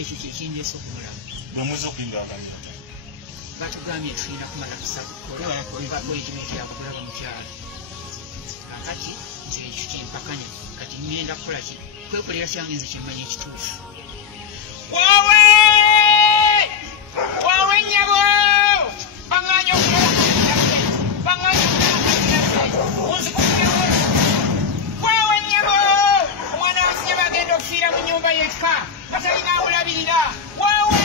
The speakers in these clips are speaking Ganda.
ekyo kye kindeese okumulaba. Bwe muzze okuyinganganya batugambye tulina kumala kusakukola engagement yabwe kulaba mukyala. Kakati nze ekyo kyempakanya kati ngenda kukola ki kwekolera kyange nze kyemmanyi ekituufu. Waawe nnyabo baŋŋaanya waawe nnyabo omwana wange bagenda okufiira mu nnyumba y'ekika batalina awulabirira. Waawe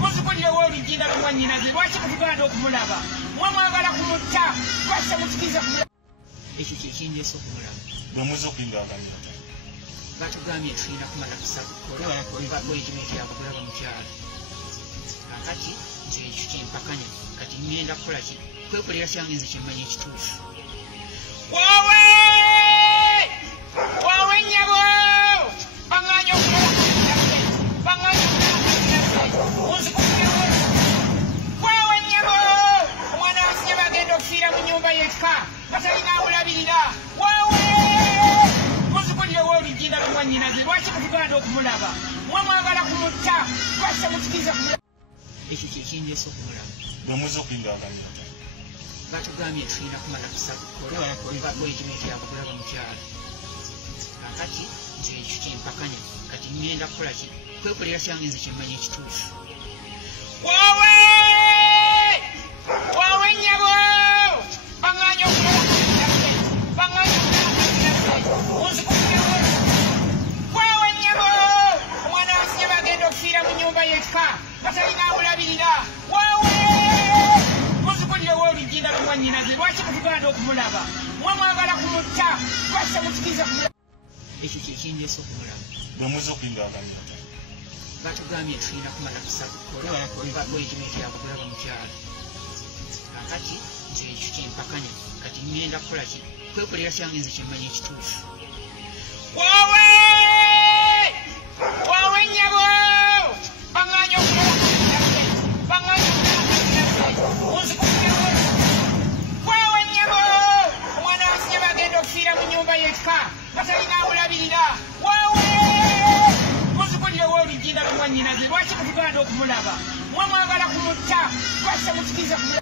muzikulire woolugginda lumwannyinaze lwaki mutuganda okumulaba mwe mwagala kumutta lwaki temutukiriza kumulaba. Ekyo kye kindeese okumulaba. bwe muzze okuyinganganya batugambye tulina kumala kusakukola engagement yabwe kulaba mukyala. Kakati nze ekyo kyempakanya kati ngenda kukola ki kwekolera kyange nze kyemmanyi ekituufu. Waawe nnyabo baŋŋaanya waawe nnyabo omwana wange bagenda okufiira mu nnyumba y'ekika batalina awulabirira. Waawe muzikulire woolugginda lumwannyinaze lwaki mutuganda okumulaba mwe mwagala kumutta lwaki temutukiriza kumulaba. Ekyo kye kindeese okumulaba. bwe muzze okuyinganganya batugambye tulina kumala kusakukola engagement yabwe kulaba mukyala. Kakati nze ekyo kyempakanya kati ngenda kukola ki kwekolera kyange nze kyemmanyi ekituufu. Waawe nnyabo baŋŋaanya waawe nnyabo omwana wange bagenda okufiira mu nnyumba y'ekika batalina awulabirira. Waawe muzikulire woolugginda lumwannyinaze lwaki mutuganda okumulaba mwe mwagala kumutta lwaki temutukiriza kumulaba. Ekyo kye kindeese okumulaba. bwe muzze okuyinganganya batugambye tulina kumala kusakukola engagement yabwe kulaba mukyala. Kakati nze ekyo kyempakanya kati ngenda kukola ki kwekolera kyange nze kyemmanyi ekituufu. Waawe nnyabo baŋŋaanya waawe nnyabo omwana wange bagenda okufiira mu nnyumba y'ekika batalina awulabirira. Waawe muzikulire woolugginda lumwannyinaze lwaki mutuganda okumulaba mwe mwagala kumutta lwaki temutukiriza kumulaba.